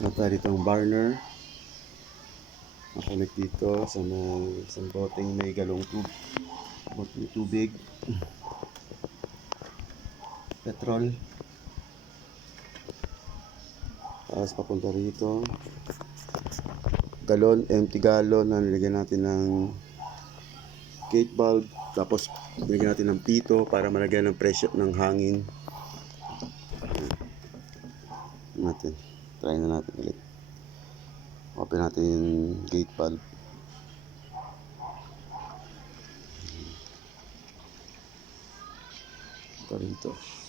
Nata dito ang burner. Nakakonect dito sa may isang boteng may galong tubig. Petrol. Tapos papunta rito. Galon, empty galon na nilagyan natin ng gate valve. Tapos nilagyan natin ng pito para malagyan ng pressure ng hangin. Natin. Try na natin ulit. Open natin yung gate valve. Ito rito.